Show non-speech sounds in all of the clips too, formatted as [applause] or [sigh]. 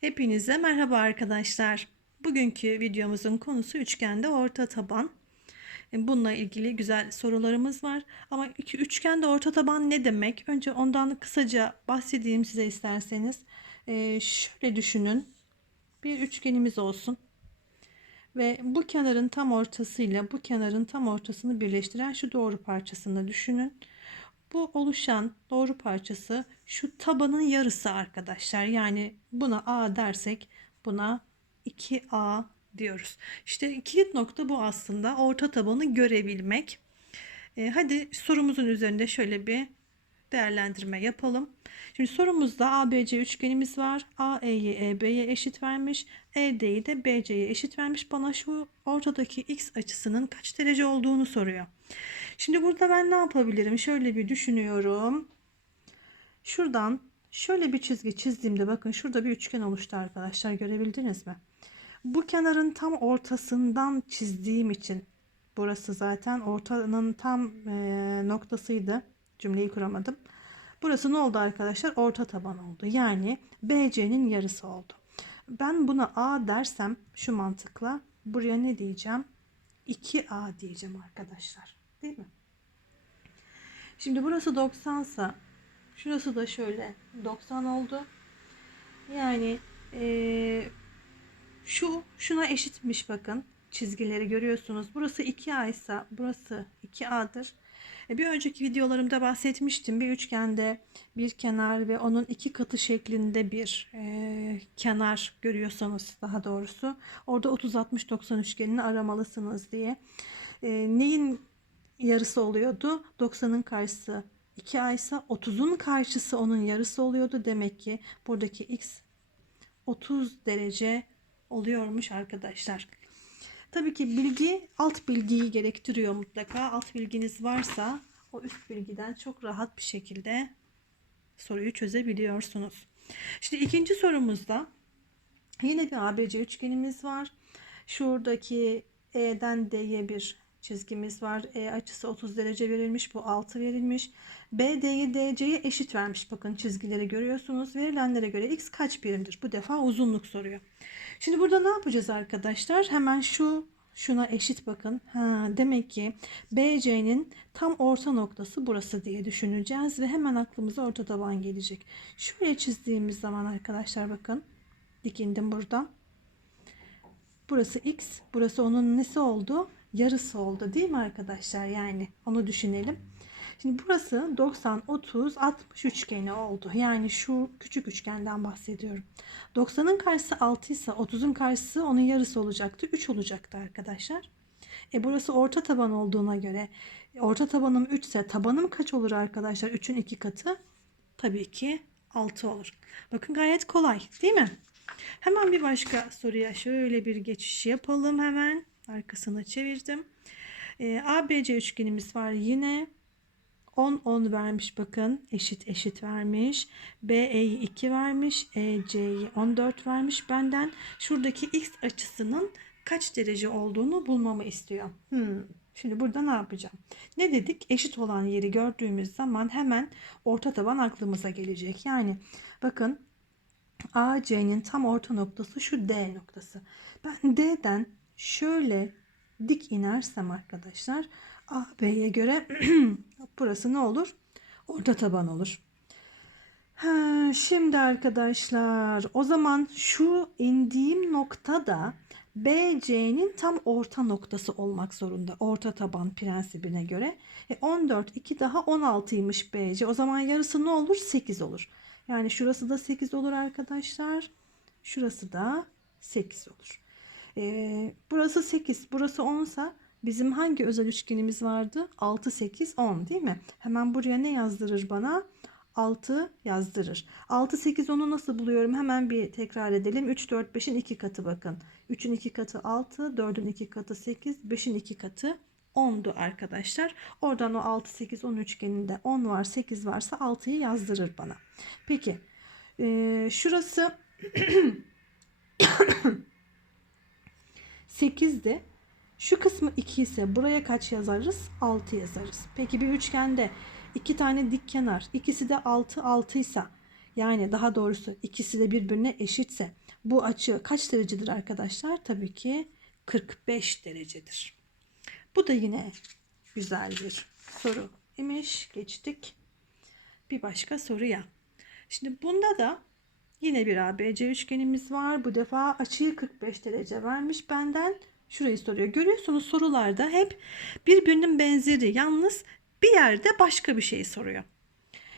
Hepinize merhaba arkadaşlar. Bugünkü videomuzun konusu üçgende orta taban. E, Bununla ilgili güzel sorularımız var. Ama üçgende orta taban ne demek? Önce ondan kısaca bahsedeyim size isterseniz. E, şöyle düşünün. Bir üçgenimiz olsun. Ve bu kenarın tam ortasıyla bu kenarın tam ortasını birleştiren şu doğru parçasını düşünün. Bu oluşan doğru parçası şu tabanın yarısı arkadaşlar. Yani buna A dersek buna 2A diyoruz. İşte kilit nokta bu aslında. Orta tabanı görebilmek. E, hadi sorumuzun üzerinde şöyle bir değerlendirme yapalım. Şimdi sorumuzda ABC üçgenimiz var. AE'yi EB'ye eşit vermiş. ED'yi de BC'ye eşit vermiş. Bana şu ortadaki x açısının kaç derece olduğunu soruyor. Şimdi burada ben ne yapabilirim? Şöyle bir düşünüyorum. Şuradan şöyle bir çizgi çizdiğimde bakın şurada bir üçgen oluştu arkadaşlar. Görebildiniz mi? Bu kenarın tam ortasından çizdiğim için burası zaten ortanın tam e, noktasıydı. Cümleyi kuramadım. Burası ne oldu arkadaşlar? Orta taban oldu. Yani BC'nin yarısı oldu. Ben buna A dersem şu mantıkla buraya ne diyeceğim? 2A diyeceğim arkadaşlar. Değil mi? Şimdi burası 90 sa şurası da şöyle 90 oldu. Yani eee, şu şuna eşitmiş bakın. Çizgileri görüyorsunuz. Burası 2A ise burası 2A'dır. E, Bir önceki videolarımda bahsetmiştim. Bir üçgende bir kenar ve onun iki katı şeklinde bir e, kenar görüyorsanız daha doğrusu orada 30-60-90 üçgenini aramalısınız diye. E, neyin yarısı oluyordu? 90'ın karşısı 2A ise 30'un karşısı onun yarısı oluyordu. Demek ki buradaki x 30 derece oluyormuş arkadaşlar. Tabii ki bilgi alt bilgiyi gerektiriyor mutlaka. Alt bilginiz varsa o üst bilgiden çok rahat bir şekilde soruyu çözebiliyorsunuz. Şimdi ikinci sorumuzda yine bir ABC üçgenimiz var. Şuradaki E'den D'ye bir çizgimiz var. E açısı 30 derece verilmiş. Bu 6 verilmiş. BD'yi DC'ye eşit vermiş. Bakın çizgileri görüyorsunuz. Verilenlere göre x kaç birimdir? Bu defa uzunluk soruyor. Şimdi burada ne yapacağız arkadaşlar? Hemen şu şuna eşit bakın. Ha, demek ki BC'nin tam orta noktası burası diye düşüneceğiz ve hemen aklımıza orta taban gelecek. Şöyle çizdiğimiz zaman arkadaşlar bakın dikindim burada. Burası x, burası onun nesi oldu? Yarısı oldu değil mi arkadaşlar? Yani onu düşünelim. Şimdi burası 90, 30, 60 üçgeni oldu. Yani şu küçük üçgenden bahsediyorum. 90'ın karşısı 6 ise 30'un karşısı onun yarısı olacaktı. 3 olacaktı arkadaşlar. E burası orta taban olduğuna göre orta tabanım 3 ise tabanım kaç olur arkadaşlar? 3'ün 2 katı tabii ki 6 olur. Bakın gayet kolay değil mi? Hemen bir başka soruya şöyle bir geçiş yapalım hemen. Arkasını çevirdim. E, ABC üçgenimiz var yine. 10 10 vermiş bakın. Eşit eşit vermiş. BE'yi 2 vermiş. EC'yi 14 vermiş. Benden şuradaki x açısının kaç derece olduğunu bulmamı istiyor. Hmm. Şimdi burada ne yapacağım? Ne dedik? Eşit olan yeri gördüğümüz zaman hemen orta taban aklımıza gelecek. Yani bakın AC'nin tam orta noktası şu D noktası. Ben D'den şöyle dik inersem arkadaşlar AB'ye göre [clears throat] burası ne olur? Orta taban olur. Ha, şimdi arkadaşlar o zaman şu indiğim noktada BC'nin tam orta noktası olmak zorunda. Orta taban prensibine göre. E 14, 2 daha 16'ymış BC. O zaman yarısı ne olur? 8 olur. Yani şurası da 8 olur arkadaşlar. Şurası da 8 olur. E, burası 8, burası 10 sa bizim hangi özel üçgenimiz vardı? 6, 8, 10 değil mi? Hemen buraya ne yazdırır bana? 6 yazdırır. 6, 8, 10'u nasıl buluyorum? Hemen bir tekrar edelim. 3, 4, 5'in 2 katı bakın. 3'ün 2 katı 6, 4'ün 2 katı 8, 5'in 2 katı 10'du arkadaşlar. Oradan o 6, 8, 10 üçgeninde 10 var, 8 varsa 6'yı yazdırır bana. Peki. Ee, şurası [clears throat] [coughs] 8'di. Şu kısmı 2 ise buraya kaç yazarız? 6 yazarız. Peki bir üçgende iki tane dik kenar ikisi de 6 6 ise yani daha doğrusu ikisi de birbirine eşitse Bu açı kaç derecedir arkadaşlar? Tabii ki 45 derecedir. Bu da yine güzel bir soru imiş. Geçtik bir başka soruya. Şimdi bunda da yine bir ABC üçgenimiz var. Bu defa açıyı 45 derece vermiş benden. Şurayı soruyor. Görüyorsunuz sorularda hep birbirinin benzeri. Yalnız bir yerde başka bir şey soruyor.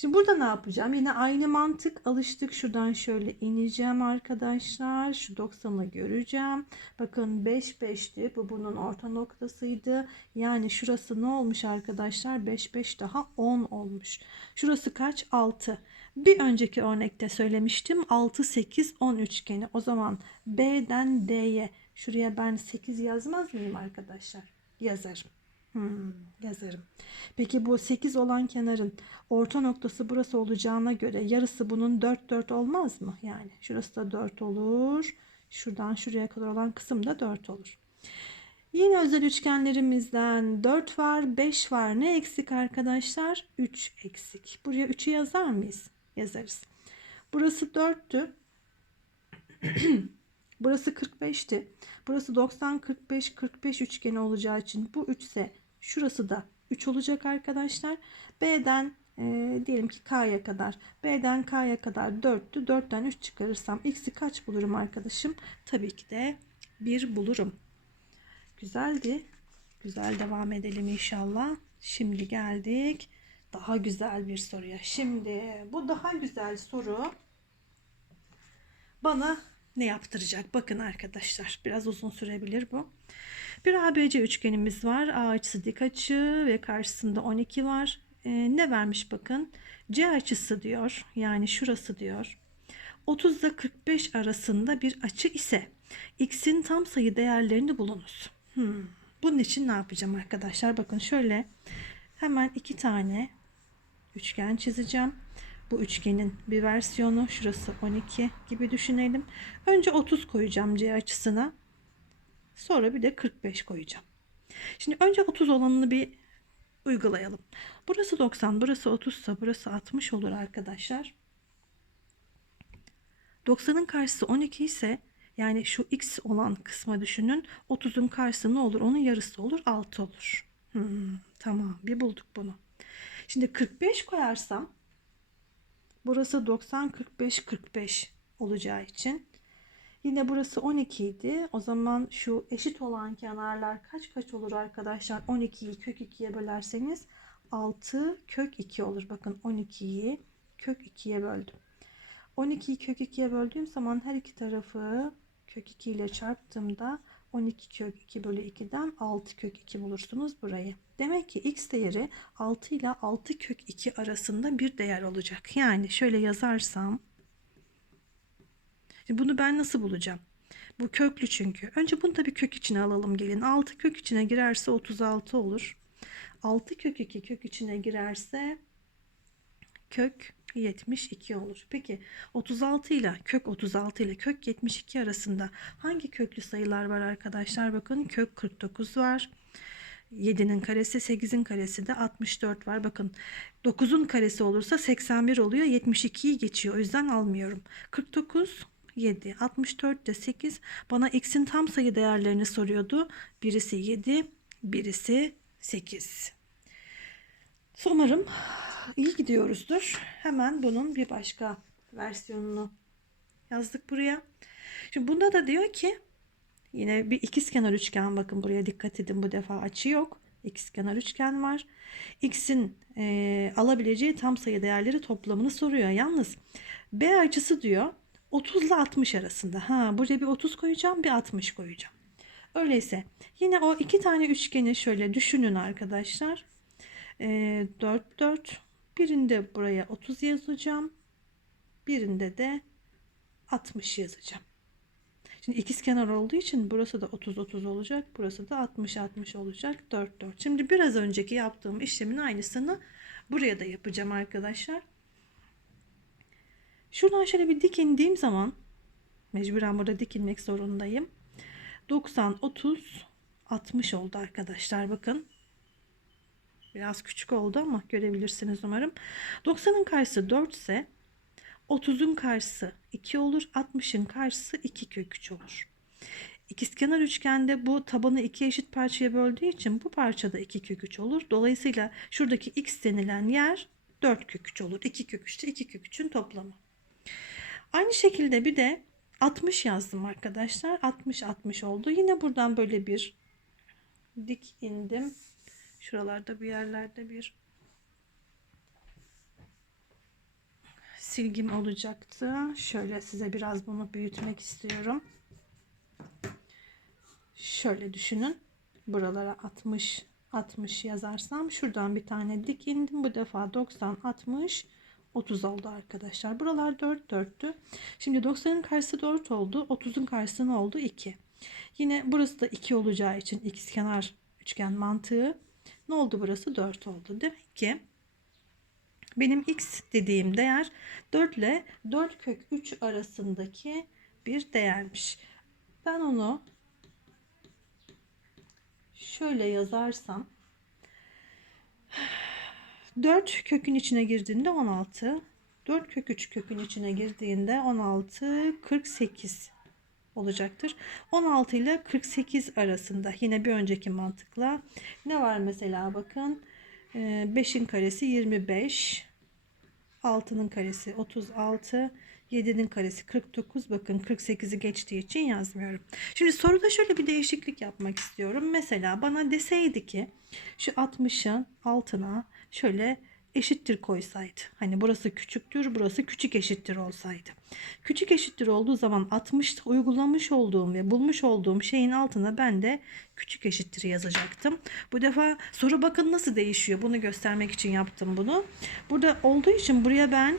Şimdi burada ne yapacağım? Yine aynı mantık alıştık. Şuradan şöyle ineceğim arkadaşlar. Şu 90'ı göreceğim. Bakın 5 5'ti. Bu bunun orta noktasıydı. Yani şurası ne olmuş arkadaşlar? 5 5 daha 10 olmuş. Şurası kaç? 6. Bir önceki örnekte söylemiştim. 6 8 10 üçgeni. O zaman B'den D'ye şuraya ben 8 yazmaz mıyım arkadaşlar? Yazarım. Hmm, yazarım. Peki bu 8 olan kenarın orta noktası burası olacağına göre yarısı bunun 4 4 olmaz mı? Yani şurası da 4 olur. Şuradan şuraya kadar olan kısım da 4 olur. Yine özel üçgenlerimizden 4 var, 5 var. Ne eksik arkadaşlar? 3 eksik. Buraya 3'ü yazar mıyız? Yazarız. Burası 4'tü. [clears throat] Burası 45'ti. Burası 90 45 45 üçgeni olacağı için bu 3 ise şurası da 3 olacak arkadaşlar. B'den e, diyelim ki K'ya kadar B'den K'ya kadar 4'tü. 4'ten 3 çıkarırsam X'i kaç bulurum arkadaşım? Tabii ki de 1 bulurum. Güzeldi. Güzel devam edelim inşallah. Şimdi geldik daha güzel bir soruya. Şimdi bu daha güzel soru bana ne yaptıracak? Bakın arkadaşlar biraz uzun sürebilir bu. Bir ABC üçgenimiz var. A açısı dik açı ve karşısında 12 var. Ee, ne vermiş bakın? C açısı diyor. Yani şurası diyor. 30 ile 45 arasında bir açı ise x'in tam sayı değerlerini bulunuz. Hmm. Bunun için ne yapacağım arkadaşlar? Bakın şöyle hemen iki tane üçgen çizeceğim. Bu üçgenin bir versiyonu şurası 12 gibi düşünelim. Önce 30 koyacağım C açısına. Sonra bir de 45 koyacağım. Şimdi önce 30 olanını bir uygulayalım. Burası 90, burası 30 ise burası 60 olur arkadaşlar. 90'ın karşısı 12 ise yani şu x olan kısma düşünün. 30'un karşısı ne olur? Onun yarısı olur. 6 olur. Hmm, tamam bir bulduk bunu. Şimdi 45 koyarsam burası 90 45 45 olacağı için yine burası 12 idi. O zaman şu eşit olan kenarlar kaç kaç olur arkadaşlar? 12'yi kök 2'ye bölerseniz 6 kök 2 olur. Bakın 12'yi kök 2'ye böldüm. 12'yi kök 2'ye böldüğüm zaman her iki tarafı kök 2 ile çarptığımda 12 kök 2 bölü 2'den 6 kök 2 bulursunuz burayı. Demek ki x değeri 6 ile 6 kök 2 arasında bir değer olacak. Yani şöyle yazarsam bunu ben nasıl bulacağım? Bu köklü çünkü. Önce bunu da bir kök içine alalım gelin. 6 kök içine girerse 36 olur. 6 kök 2 kök içine girerse kök 72 olur. Peki 36 ile kök 36 ile kök 72 arasında hangi köklü sayılar var arkadaşlar? Bakın kök 49 var. 7'nin karesi 8'in karesi de 64 var. Bakın 9'un karesi olursa 81 oluyor. 72'yi geçiyor. O yüzden almıyorum. 49 7, 64 de 8. Bana x'in tam sayı değerlerini soruyordu. Birisi 7, birisi 8. Umarım iyi gidiyoruzdur. Hemen bunun bir başka versiyonunu yazdık buraya. Şimdi bunda da diyor ki yine bir ikizkenar üçgen bakın buraya dikkat edin bu defa açı yok. İkizkenar üçgen var. X'in e, alabileceği tam sayı değerleri toplamını soruyor. Yalnız B açısı diyor 30 ile 60 arasında. Ha buraya bir 30 koyacağım bir 60 koyacağım. Öyleyse yine o iki tane üçgeni şöyle düşünün arkadaşlar. E, 4 4 birinde buraya 30 yazacağım. Birinde de 60 yazacağım. Şimdi ikiz kenar olduğu için burası da 30 30 olacak. Burası da 60 60 olacak. 4 4. Şimdi biraz önceki yaptığım işlemin aynısını buraya da yapacağım arkadaşlar. Şuradan şöyle bir dik indiğim zaman mecburen burada dik inmek zorundayım. 90 30 60 oldu arkadaşlar bakın. Biraz küçük oldu ama görebilirsiniz umarım. 90'ın karşısı 4 ise 30'un karşısı 2 olur. 60'ın karşısı 2 kök 3 olur. İkizkenar üçgende bu tabanı iki eşit parçaya böldüğü için bu parçada 2 kök 3 olur. Dolayısıyla şuradaki x denilen yer 4 kök 3 olur. 2 kök 3 de 2 kök 3'ün toplamı. Aynı şekilde bir de 60 yazdım arkadaşlar. 60 60 oldu. Yine buradan böyle bir dik indim. Şuralarda bir yerlerde bir silgim olacaktı. Şöyle size biraz bunu büyütmek istiyorum. Şöyle düşünün. Buralara 60 60 yazarsam şuradan bir tane dik indim. Bu defa 90 60 30 oldu arkadaşlar. Buralar 4 4'tü. Şimdi 90'ın karşısı 4 oldu. 30'un karşısı ne oldu? 2. Yine burası da 2 olacağı için ikizkenar üçgen mantığı. Ne oldu burası? 4 oldu. Demek ki benim x dediğim değer 4 ile 4 kök 3 arasındaki bir değermiş. Ben onu şöyle yazarsam 4 kökün içine girdiğinde 16 4 kök 3 kökün içine girdiğinde 16 48 olacaktır. 16 ile 48 arasında yine bir önceki mantıkla ne var mesela bakın 5'in karesi 25 6'nın karesi 36 7'nin karesi 49 bakın 48'i geçtiği için yazmıyorum. Şimdi soruda şöyle bir değişiklik yapmak istiyorum. Mesela bana deseydi ki şu 60'ın altına şöyle eşittir koysaydı. Hani burası küçüktür, burası küçük eşittir olsaydı. Küçük eşittir olduğu zaman 60'ta uygulamış olduğum ve bulmuş olduğum şeyin altına ben de küçük eşittir yazacaktım. Bu defa soru bakın nasıl değişiyor. Bunu göstermek için yaptım bunu. Burada olduğu için buraya ben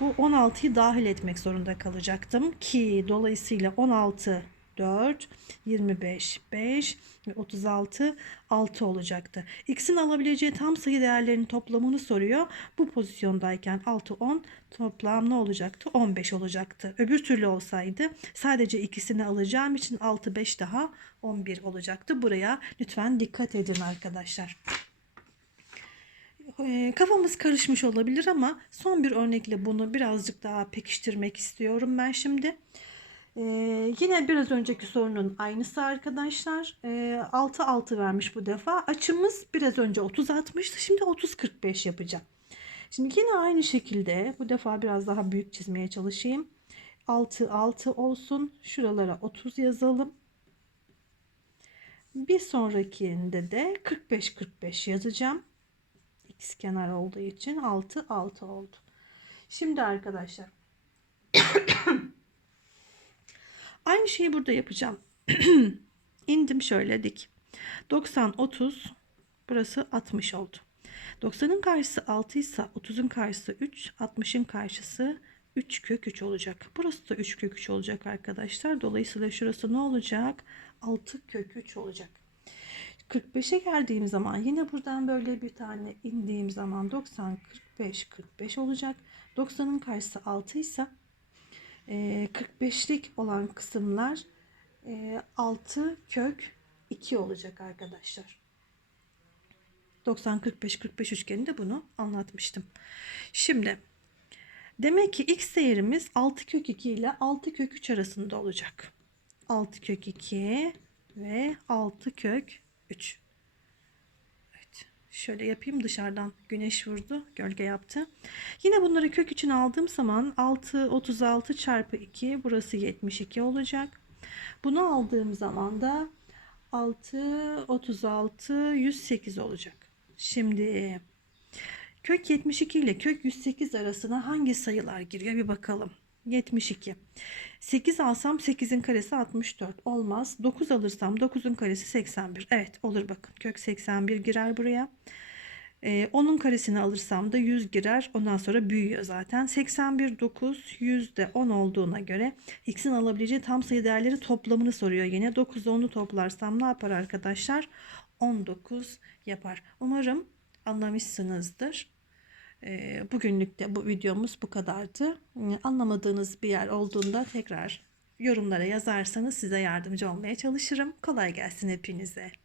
bu 16'yı dahil etmek zorunda kalacaktım ki dolayısıyla 16 4, 25, 5 ve 36, 6 olacaktı. X'in alabileceği tam sayı değerlerinin toplamını soruyor. Bu pozisyondayken 6, 10 toplam ne olacaktı? 15 olacaktı. Öbür türlü olsaydı sadece ikisini alacağım için 6, 5 daha 11 olacaktı. Buraya lütfen dikkat edin arkadaşlar. Ee, kafamız karışmış olabilir ama son bir örnekle bunu birazcık daha pekiştirmek istiyorum ben şimdi. Ee, yine biraz önceki sorunun aynısı arkadaşlar. Ee, 6 6 vermiş bu defa. Açımız biraz önce 30 atmıştı. Şimdi 30 45 yapacağım. Şimdi yine aynı şekilde bu defa biraz daha büyük çizmeye çalışayım. 6 6 olsun. Şuralara 30 yazalım. Bir sonrakinde de 45 45 yazacağım. X kenar olduğu için 6 6 oldu. Şimdi arkadaşlar Aynı şeyi burada yapacağım. [clears throat] İndim şöyle dik. 90 30 burası 60 oldu. 90'ın karşısı 6 ise 30'un karşısı 3, 60'ın karşısı 3 kök 3 olacak. Burası da 3 kök 3 olacak arkadaşlar. Dolayısıyla şurası ne olacak? 6 kök 3 olacak. 45'e geldiğim zaman yine buradan böyle bir tane indiğim zaman 90 45 45 olacak. 90'ın karşısı 6 ise 45'lik ee, olan kısımlar 6 e, kök 2 olacak arkadaşlar. 90 45 45 üçgeninde bunu anlatmıştım. Şimdi demek ki x değerimiz 6 kök 2 ile 6 kök 3 arasında olacak. 6 kök 2 ve 6 kök 3. Şöyle yapayım dışarıdan güneş vurdu gölge yaptı. Yine bunları kök için aldığım zaman 6 36 çarpı 2 burası 72 olacak. Bunu aldığım zaman da 6 36 108 olacak. Şimdi kök 72 ile kök 108 arasına hangi sayılar giriyor bir bakalım. 72. 8 alsam 8'in karesi 64 olmaz. 9 alırsam 9'un karesi 81. Evet olur bakın kök 81 girer buraya. Ee, 10'un karesini alırsam da 100 girer. Ondan sonra büyüyor zaten. 81 9 100 de 10 olduğuna göre x'in alabileceği tam sayı değerleri toplamını soruyor yine. 9 10'u toplarsam ne yapar arkadaşlar? 19 yapar. Umarım anlamışsınızdır. Bugünlük de bu videomuz bu kadardı. Anlamadığınız bir yer olduğunda tekrar yorumlara yazarsanız size yardımcı olmaya çalışırım. Kolay gelsin hepinize.